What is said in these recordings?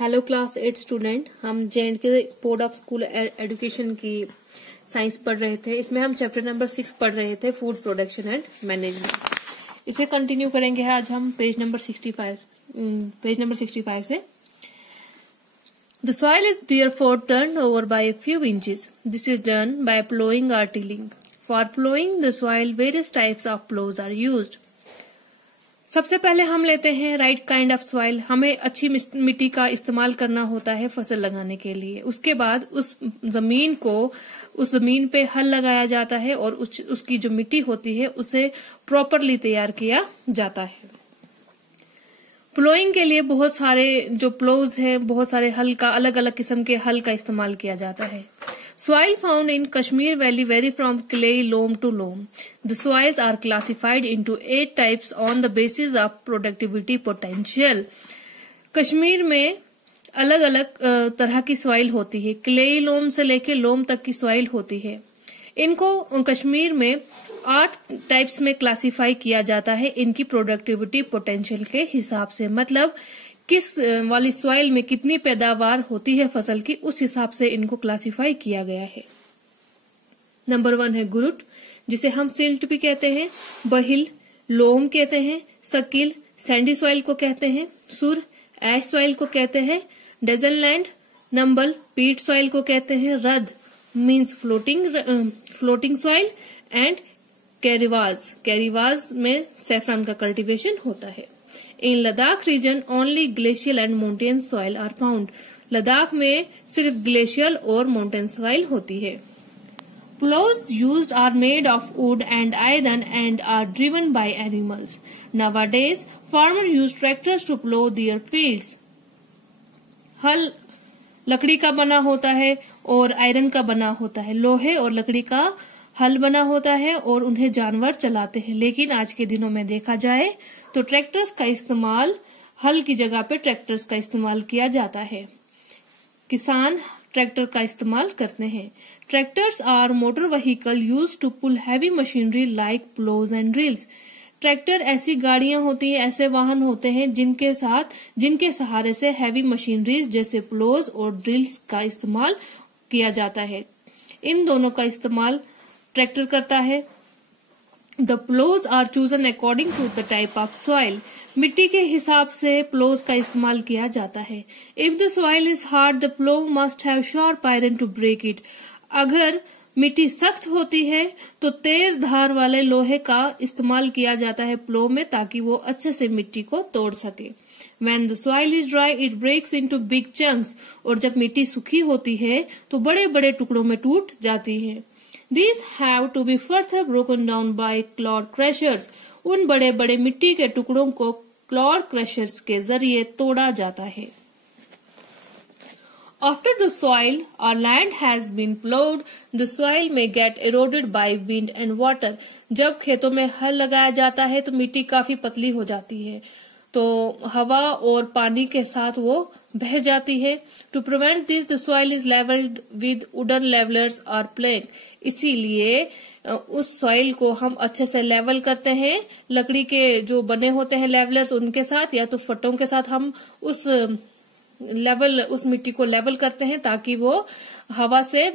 Hello class 8 student, हम J&K board of school education की science पढ़ रहे थे। इसमें हम चैप्टर नंबर 6 पढ़ रहे थे, फूड प्रोडक्शन एंड मैनेजमेंट। इसे कंटिन्यू करेंगे आज हम पेज नंबर 65 से। The soil is therefore turned over by a few inches. This is done by plowing or tilling. For plowing the soil, various types of plows are used. सबसे पहले हम लेते हैं राइट काइंड ऑफ सॉइल। हमें अच्छी मिट्टी का इस्तेमाल करना होता है फसल लगाने के लिए। उसके बाद उस जमीन पे हल लगाया जाता है और उसकी जो मिट्टी होती है उसे प्रॉपरली तैयार किया जाता है। प्लोइंग के लिए बहुत सारे जो प्लोज हैं, बहुत सारे हल का, अलग अलग किस्म के हल का इस्तेमाल किया जाता है। Soil found in Kashmir Valley vary from clay loam to loam. The soils are classified into 8 types on the basis of productivity potential. Kashmir में अलग अलग तरह की सॉइल होती है। क्ले लोम से लेके लोम तक की सॉइल होती है। इनको कश्मीर में 8 टाइप्स में क्लासिफाई किया जाता है इनकी प्रोडक्टिविटी पोटेंशियल के हिसाब से। मतलब किस वाली सॉइल में कितनी पैदावार होती है फसल की, उस हिसाब से इनको क्लासिफाई किया गया है। नंबर 1 है गुरुट, जिसे हम सिल्ट भी कहते हैं, बहिल, लोम कहते हैं, सकिल, सैंडी सॉइल को कहते हैं, सुर, ऐश सॉइल को कहते हैं, डेजनलैंड, नंबल, पीट सॉइल को कहते हैं, rad means floating soil and karewas में सैफरान का कल्टीवेशन होता है। In Ladakh region only glacial and mountain soil are found. Ladakh में सिर्फ ग्लेशियल और माउंटेन सॉइल होती है। Ploughs used are made of wood and iron and are driven by animals. Nowadays farmer use tractors to plough their fields. हल लकड़ी का बना होता है और आयरन का बना होता है। लोहे और लकड़ी का हल बना होता है और उन्हें जानवर चलाते हैं। लेकिन आज के दिनों में देखा जाए तो ट्रैक्टर्स का इस्तेमाल, हल की जगह पे ट्रैक्टर्स का इस्तेमाल किया जाता है। किसान ट्रैक्टर का इस्तेमाल करते हैं। Tractors are motor vehicle use to pull heavy machinery like ploughs and drills. Tractor ऐसी गाड़ियां होती हैं, ऐसे वाहन होते हैं जिनके सहारे से हैवी मशीनरीज जैसे प्लोज और ड्रिल्स का इस्तेमाल किया जाता है। इन दोनों का इस्तेमाल ट्रैक्टर करता है। The plows are chosen according to the type of soil. मिट्टी के हिसाब से प्लोज का इस्तेमाल किया जाता है। If the soil is hard, the plow must have sharp iron to break it. अगर मिट्टी सख्त होती है तो तेज धार वाले लोहे का इस्तेमाल किया जाता है प्लो में, ताकि वो अच्छे से मिट्टी को तोड़ सके। When the soil is dry, it breaks into big chunks. और जब मिट्टी सूखी होती है तो बड़े बड़े टुकड़ों में टूट जाती है। These have to be further broken down by clod crushers. उन बड़े बड़े मिट्टी के टुकड़ों को क्लॉड क्रशर्स के जरिए तोड़ा जाता है। After the soil or land has been plowed, the soil may get eroded by wind and water. जब खेतों में हल लगाया जाता है तो मिट्टी काफी पतली हो जाती है, तो हवा और पानी के साथ वो बह जाती है। To prevent this the soil is levelled with wooden levellers और प्लेन। इसीलिए उस सॉइल को हम अच्छे से लेवल करते हैं, लकड़ी के जो बने होते हैं लेवलर्स उनके साथ या तो फट्टों के साथ हम उस मिट्टी को लेवल करते हैं, ताकि वो हवा से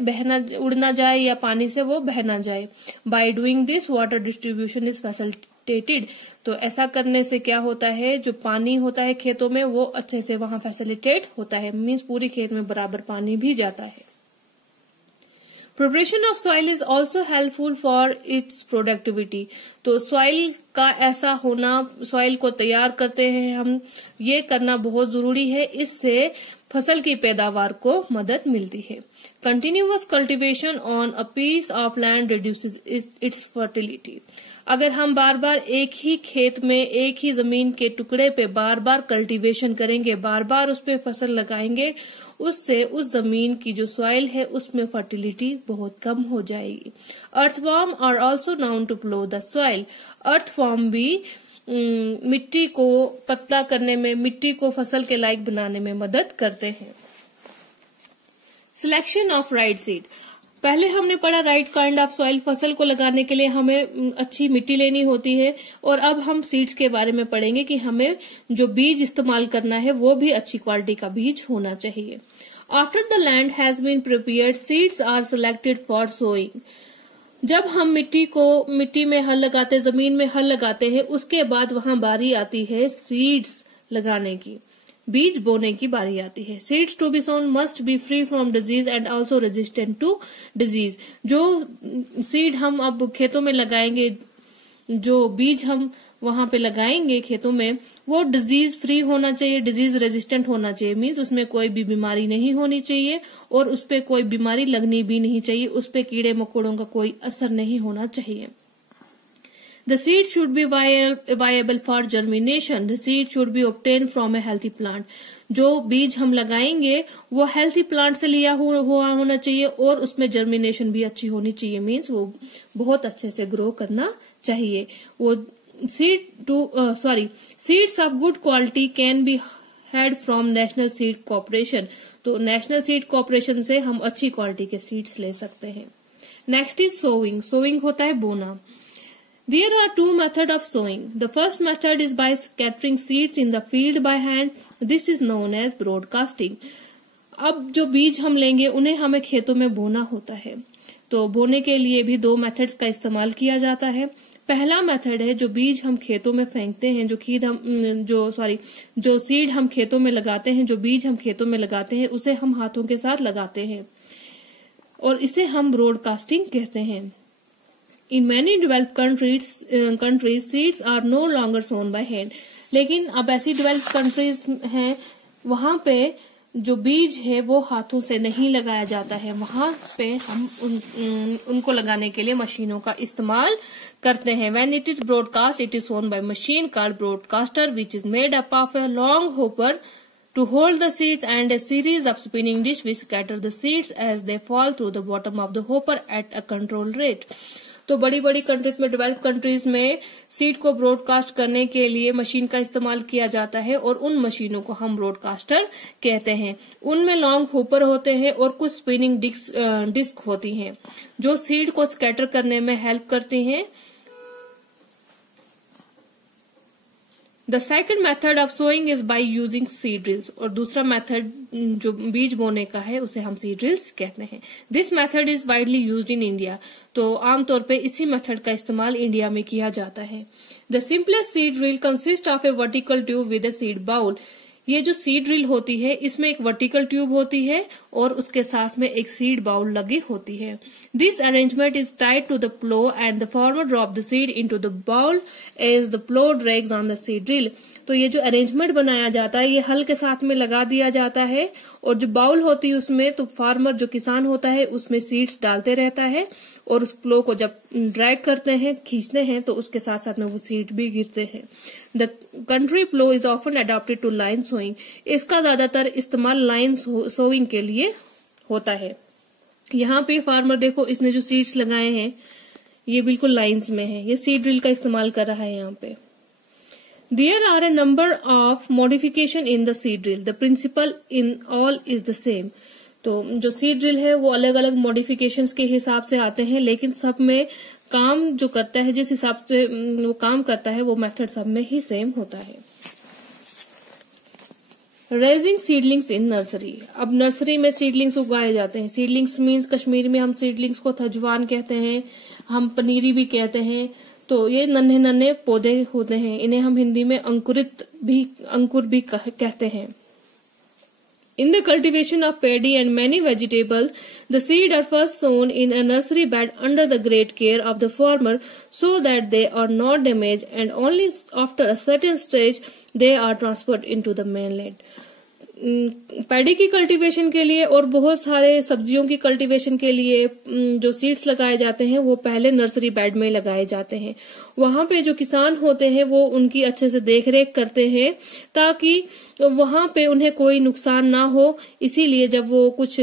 उड़ ना जाए या पानी से वो बह ना जाए। By doing this water distribution is facilitated. तो ऐसा करने से क्या होता है, जो पानी होता है खेतों में वो अच्छे से वहां फैसिलिटेट होता है, मीन्स पूरी खेत में बराबर पानी भी जाता है। Preparation of soil is also helpful for its productivity. तो सॉइल का ऐसा होना, सॉइल को तैयार करते हैं हम, ये करना बहुत जरूरी है। इससे फसल की पैदावार को मदद मिलती है। Continuous cultivation on a piece of land reduces its fertility. अगर हम बार बार एक ही खेत में, एक ही जमीन के टुकड़े पे बार बार कल्टीवेशन करेंगे, बार बार उस पे फसल लगाएंगे, उससे उस जमीन की जो सॉइल है उसमें फर्टिलिटी बहुत कम हो जाएगी। Earthworm are also known to plough the soil. Earthworm भी मिट्टी को पतला करने में, मिट्टी को फसल के लायक बनाने में मदद करते हैं। Selection of right seed. पहले हमने पढ़ा राइट काइंड ऑफ सॉइल। फसल को लगाने के लिए हमें अच्छी मिट्टी लेनी होती है। और अब हम सीड्स के बारे में पढ़ेंगे कि हमें जो बीज इस्तेमाल करना है वो भी अच्छी क्वालिटी का बीज होना चाहिए। After the land has been prepared, seeds are selected for sowing. जब हम मिट्टी में हल लगाते, जमीन में हल लगाते हैं, उसके बाद वहां बारी आती है सीड्स लगाने की, बीज बोने की बारी आती है। Seeds to be sown must be free from disease and also resistant to disease. जो सीड हम अब खेतों में लगाएंगे, जो बीज हम वहां पे लगाएंगे खेतों में, वो डिजीज फ्री होना चाहिए, डिजीज रेजिस्टेंट होना चाहिए। मीन्स उसमें कोई भी बीमारी नहीं होनी चाहिए और उस पर कोई बीमारी लगनी भी नहीं चाहिए, उस पर कीड़े मकोड़ों का कोई असर नहीं होना चाहिए। The seed should be viable for germination. The seed should be obtained from a healthy plant. जो बीज हम लगाएंगे वो हेल्थी प्लांट से लिया हुआ होना चाहिए और उसमें जर्मिनेशन भी अच्छी होनी चाहिए। मीन्स वो बहुत अच्छे से ग्रो करना चाहिए। वो seeds of good quality can be had from national seed corporation. तो नेशनल सीड कॉर्पोरेशन से हम अच्छी क्वालिटी के सीड्स ले सकते हैं। Next is sowing. सोइंग होता है बोना। There are two methods of sowing. The first method is by scattering seeds in the field by hand. This is known as broadcasting. अब जो बीज हम लेंगे उन्हें हमें खेतों में बोना होता है। तो बोने के लिए भी दो मेथड्स का इस्तेमाल किया जाता है। पहला मेथड है जो बीज हम खेतों में फेंकते हैं, जो सीड हम खेतों में लगाते हैं, जो बीज हम खेतों में लगाते हैं, उसे हम हाथों के साथ लगाते हैं और इसे हम ब्रॉडकास्टिंग कहते हैं। In many developed countries, seeds are no longer sown by hand. लेकिन अब ऐसी डेवलप्ड कंट्रीज हैं वहां पे जो बीज है वो हाथों से नहीं लगाया जाता है। वहां पे हम उनको लगाने के लिए मशीनों का इस्तेमाल करते हैं। When it is broadcast, it is sown by machine called broadcaster, which is made up of a long hopper to hold the seeds and a series of spinning dish which scatter the seeds as they fall through the bottom of the hopper at a controlled rate. तो बड़ी बड़ी countries में, developed countries में seed को broadcast करने के लिए machine का इस्तेमाल किया जाता है और उन मशीनों को हम ब्रॉडकास्टर कहते हैं। उनमें लॉन्ग होपर होते हैं और कुछ स्पिनिंग डिस्क होती हैं जो सीड को स्कैटर करने में हेल्प करती हैं। The second method of sowing is by using seed drills. और दूसरा मेथड जो बीज बोने का है उसे हम seed drills कहते हैं। This method is widely used in India. तो आमतौर पे इसी मेथड का इस्तेमाल इंडिया में किया जाता है। The simplest seed drill consists of a vertical tube with a seed bowl. ये जो सीड ड्रिल होती है इसमें एक वर्टिकल ट्यूब होती है और उसके साथ में एक सीड बाउल लगी होती है। This arrangement is tied to the plough and the farmer drop the seed into the bowl as the plough drags on the seed drill. तो ये जो अरेंजमेंट बनाया जाता है ये हल के साथ में लगा दिया जाता है और जो बाउल होती है उसमें तो फार्मर जो किसान होता है उसमें सीड्स डालते रहता है और उस प्लो को जब ड्रैग करते हैं, खींचते हैं, तो उसके साथ साथ में वो सीड भी गिरते हैं। The country plough is often adopted to line sowing. इसका ज्यादातर इस्तेमाल लाइन सोइंग के लिए होता है। यहाँ पे फार्मर देखो इसने जो सीड्स लगाए हैं ये बिल्कुल लाइन्स में है, ये सीड ड्रिल का इस्तेमाल कर रहा है यहाँ पे। There are a number of modification in the seed drill. The principle in all is the same. तो जो सीड ड्रिल है वो अलग अलग मॉडिफिकेशंस के हिसाब से आते हैं लेकिन सब में काम जो करता है, जिस हिसाब से वो काम करता है वो मेथड सब में ही सेम होता है। Raising seedlings in nursery. अब नर्सरी में सीडलिंग्स उगाए जाते हैं। सीडलिंग्स मीन्स कश्मीर में हम सीडलिंग्स को थजवान कहते हैं, हम पनीरी भी कहते हैं। तो ये नन्हे नन्हे पौधे होते हैं, इन्हें हम हिंदी में अंकुर भी कहते हैं। In the cultivation of paddy and many vegetables, the seed are first sown in a nursery bed under the great care of the farmer so that they are not damaged, and only after a certain stage they are transferred into the mainland. Paddy की cultivation के लिए और बहुत सारे सब्जियों की cultivation के लिए जो सीड्स लगाए जाते हैं वो पहले नर्सरी बेड में लगाए जाते हैं। वहां पे जो किसान होते हैं वो उनकी अच्छे से देखरेख करते हैं ताकि वहां पे उन्हें कोई नुकसान ना हो। इसीलिए जब वो कुछ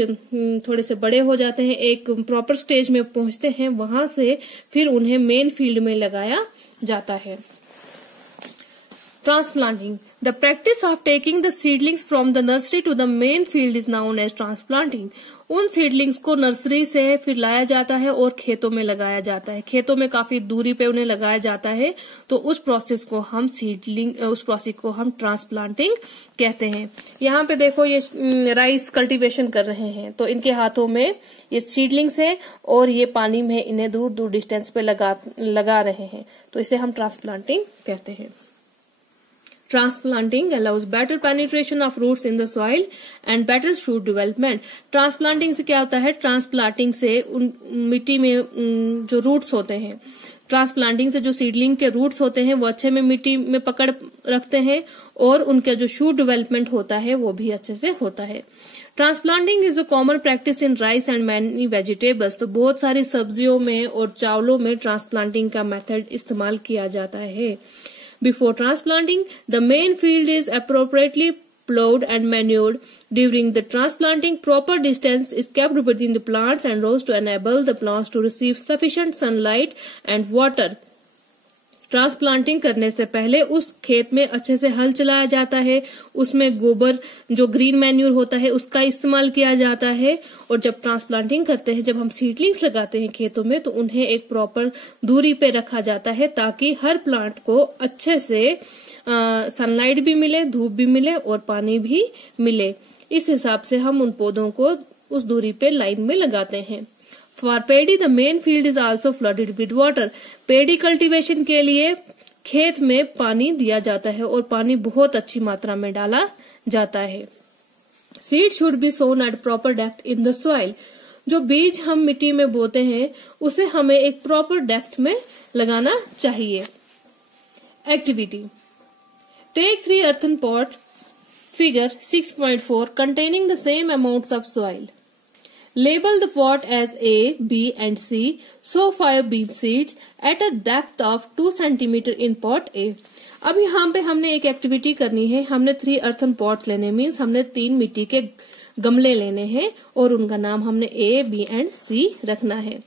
थोड़े से बड़े हो जाते हैं, एक प्रॉपर स्टेज में पहुंचते हैं, वहां से फिर उन्हें मेन फील्ड में लगाया जाता है। Transplanting. The practice of taking the seedlings from the nursery to the main field is known as transplanting. उन सीडलिंग्स को नर्सरी से फिर लाया जाता है और खेतों में लगाया जाता है। खेतों में काफी दूरी पे उन्हें लगाया जाता है, तो उस प्रोसेस को हम ट्रांसप्लांटिंग कहते हैं। यहाँ पे देखो ये राइस कल्टीवेशन कर रहे हैं, तो इनके हाथों में ये सीडलिंग्स है और ये पानी में इन्हें दूर दूर डिस्टेंस पे लगा रहे हैं, तो इसे हम ट्रांसप्लांटिंग कहते हैं। Transplanting allows better penetration of roots in the soil and better shoot development. Transplanting से क्या होता है? ट्रांसप्लांटिंग से उन मिट्टी में जो रूट्स होते हैं, ट्रांसप्लांटिंग से जो सीडलिंग के रूट्स होते हैं वो अच्छे में मिट्टी में पकड़ रखते हैं और उनका जो शूट डेवलपमेंट होता है वो भी अच्छे से होता है। Transplanting is a common practice in rice and many vegetables. तो बहुत सारी सब्जियों में और चावलों में ट्रांसप्लांटिंग का मेथड इस्तेमाल किया जाता है। Before transplanting, the main field is appropriately plowed and manured. During the transplanting, proper distance is kept between the plants and rows to enable the plants to receive sufficient sunlight and water. Transplanting करने से पहले उस खेत में अच्छे से हल चलाया जाता है, उसमें गोबर जो ग्रीन मैन्यूर होता है उसका इस्तेमाल किया जाता है, और जब ट्रांसप्लांटिंग करते हैं, जब हम सीडलिंग्स लगाते हैं खेतों में, तो उन्हें एक प्रॉपर दूरी पे रखा जाता है ताकि हर प्लांट को अच्छे से सनलाइट भी मिले, धूप भी मिले और पानी भी मिले। इस हिसाब से हम उन पौधों को उस दूरी पे लाइन में लगाते हैं। For paddy, the main field is also flooded with water. Pedi cultivation के लिए खेत में पानी दिया जाता है और पानी बहुत अच्छी मात्रा में डाला जाता है। Seed should be sown at proper depth in the soil. जो बीज हम मिट्टी में बोते हैं उसे हमें एक प्रॉपर डेप्थ में लगाना चाहिए। Activity. Take 3 earthen pot, figure 6.4, containing the same amounts of soil. Label the pot as A, B and C. Sow 5 bean seeds at a depth of 2 cm in pot A. अब यहाँ पे हमने एक activity करनी है। हमने 3 earthen pot लेने, means हमने 3 मिट्टी के गमले लेने हैं और उनका नाम हमने A, B एंड C रखना है।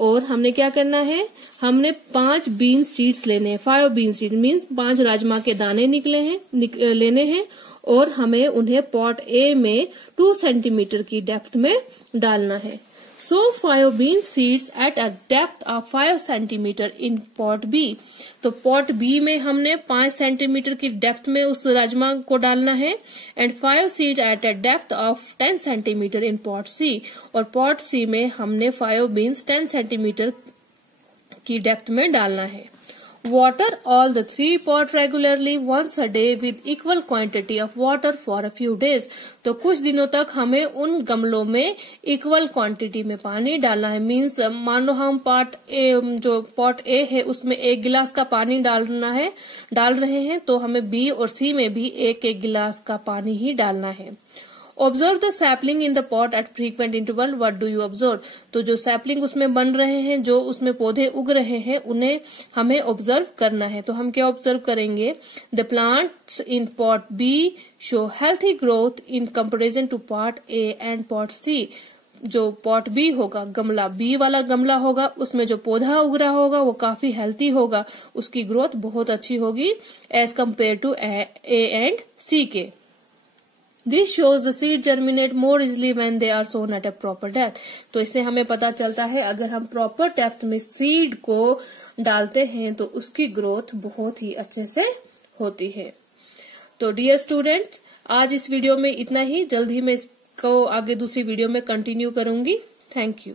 और हमने क्या करना है, हमने 5 बीन सीड्स लेने हैं। 5 बीन सीड मीन्स 5 राजमा के दाने लेने हैं और हमें उन्हें पॉट ए में 2 सेंटीमीटर की डेप्थ में डालना है। So 5 bean seeds at a depth of 5 centimetre in pot B. तो pot B में हमने 5 सेंटीमीटर की डेप्थ में उस राजमा को डालना है, and 5 seeds at a depth of 10 centimetre in pot C. और pot C में हमने 5 beans 10 सेंटीमीटर की डेप्थ में डालना है। Water all the 3 pot regularly once a day with equal quantity of water for a few days. तो कुछ दिनों तक हमें उन गमलों में इक्वल क्वांटिटी में पानी डालना है। मीन्स मान लो हम जो पॉट ए है उसमें 1 गिलास का पानी डाल रहे हैं, तो हमें बी और सी में भी 1-1 गिलास का पानी ही डालना है। Observe the sapling in the pot at frequent interval. What do you observe? तो जो सैपलिंग उसमें बन रहे हैं, जो उसमें पौधे उग रहे हैं, उन्हें हमें ऑब्जर्व करना है। तो हम क्या ऑब्जर्व करेंगे? The plants in pot B show healthy growth in comparison to pot A and pot C. जो पॉट बी होगा, गमला बी वाला गमला होगा, उसमें जो पौधा उग रहा होगा वो काफी हेल्थी होगा, उसकी ग्रोथ बहुत अच्छी होगी as compare to A and C के। This shows the seed germinate more easily when they are sown at a proper depth. तो इससे हमें पता चलता है अगर हम प्रॉपर डेप्थ में सीड को डालते हैं तो उसकी ग्रोथ बहुत ही अच्छे से होती है। तो डियर स्टूडेंट्स, आज इस वीडियो में इतना ही। जल्द ही मैं इसको आगे दूसरी वीडियो में कंटिन्यू करूंगी। Thank you.